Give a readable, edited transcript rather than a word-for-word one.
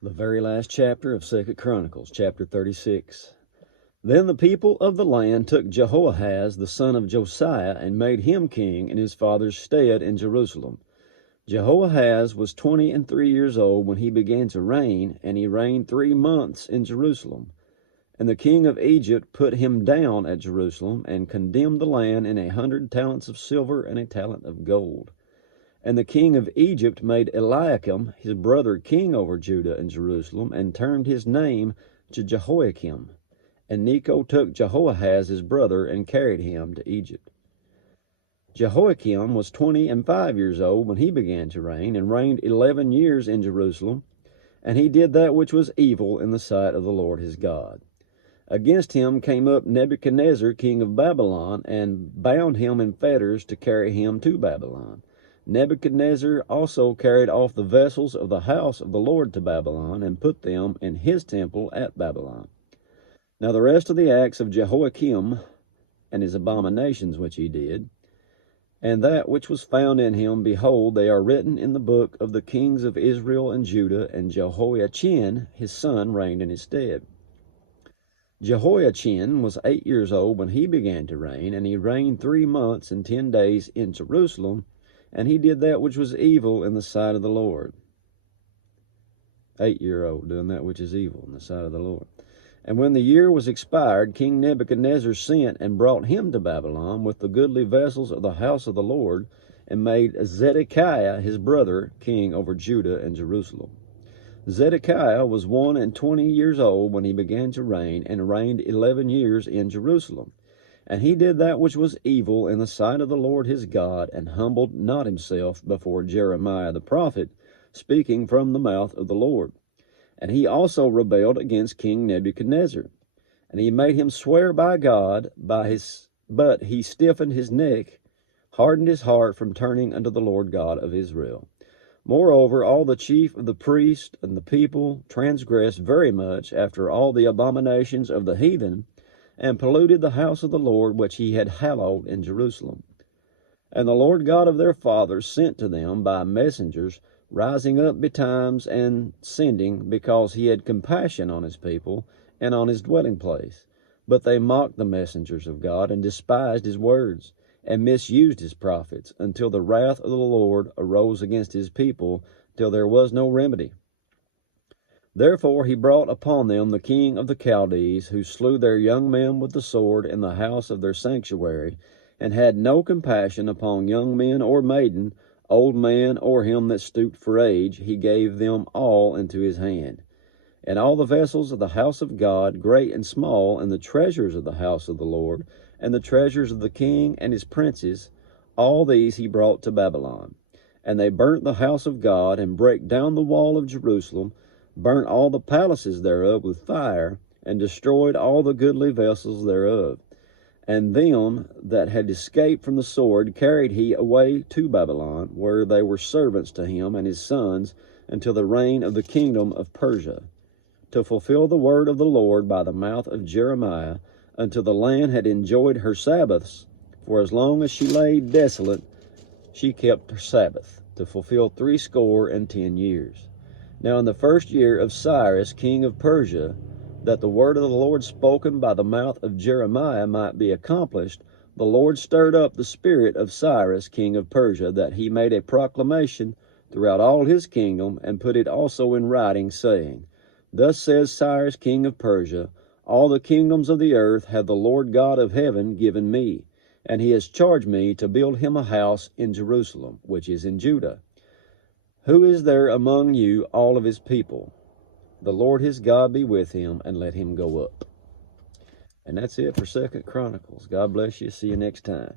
The very last chapter of 2 Chronicles, chapter 36. Then the people of the land took Jehoahaz the son of Josiah and made him king in his father's stead in Jerusalem. Jehoahaz was 23 years old when he began to reign, and he reigned 3 months in Jerusalem. And the king of Egypt put him down at Jerusalem, and condemned the land in 100 talents of silver and a talent of gold. And the king of Egypt made Eliakim his brother king over Judah and Jerusalem, and turned his name to Jehoiakim. And Necho took Jehoahaz his brother, and carried him to Egypt. Jehoiakim was 25 years old when he began to reign, and reigned 11 years in Jerusalem. And he did that which was evil in the sight of the Lord his God. Against him came up Nebuchadnezzar king of Babylon, and bound him in fetters to carry him to Babylon. Nebuchadnezzar also carried off the vessels of the house of the Lord to Babylon, and put them in his temple at Babylon. Now the rest of the acts of Jehoiakim, and his abominations which he did, and that which was found in him, behold, they are written in the book of the kings of Israel and Judah. And Jehoiachin his son reigned in his stead. Jehoiachin was 8 years old when he began to reign, and he reigned 3 months and 10 days in Jerusalem. And he did that which was evil in the sight of the Lord. 8-year-old doing that which is evil in the sight of the Lord. And when the year was expired, King Nebuchadnezzar sent and brought him to Babylon with the goodly vessels of the house of the Lord, and made Zedekiah his brother king over Judah and Jerusalem. Zedekiah was 21 years old when he began to reign, and reigned 11 years in Jerusalem. And he did that which was evil in the sight of the Lord his God, and humbled not himself before Jeremiah the prophet, speaking from the mouth of the Lord. And he also rebelled against King Nebuchadnezzar. And he made him swear by God, but he stiffened his neck, hardened his heart from turning unto the Lord God of Israel. Moreover, all the chief of the priests and the people transgressed very much after all the abominations of the heathen, and polluted the house of the Lord which he had hallowed in Jerusalem. And the Lord God of their fathers sent to them by messengers, rising up betimes and sending, because he had compassion on his people and on his dwelling place. But they mocked the messengers of God, and despised his words, and misused his prophets, until the wrath of the Lord arose against his people, till there was no remedy. Therefore he brought upon them the king of the Chaldees, who slew their young men with the sword in the house of their sanctuary, and had no compassion upon young men or maiden, old man or him that stooped for age. He gave them all into his hand. And all the vessels of the house of God, great and small, and the treasures of the house of the Lord, and the treasures of the king and his princes, all these he brought to Babylon. And they burnt the house of God, and brake down the wall of Jerusalem, burnt all the palaces thereof with fire, and destroyed all the goodly vessels thereof. And them that had escaped from the sword carried he away to Babylon, where they were servants to him and his sons, until the reign of the kingdom of Persia, to fulfill the word of the Lord by the mouth of Jeremiah, until the land had enjoyed her Sabbaths. For as long as she lay desolate, she kept her Sabbath, to fulfill 70 years. Now in the 1st year of Cyrus king of Persia, that the word of the Lord spoken by the mouth of Jeremiah might be accomplished, the Lord stirred up the spirit of Cyrus king of Persia, that he made a proclamation throughout all his kingdom, and put it also in writing, saying, Thus says Cyrus king of Persia, all the kingdoms of the earth hath the Lord God of heaven given me, and he has charged me to build him a house in Jerusalem, which is in Judah. Who is there among you, all of his people? The Lord his God be with him, and let him go up. And that's it for 2 Chronicles. God bless you. See you next time.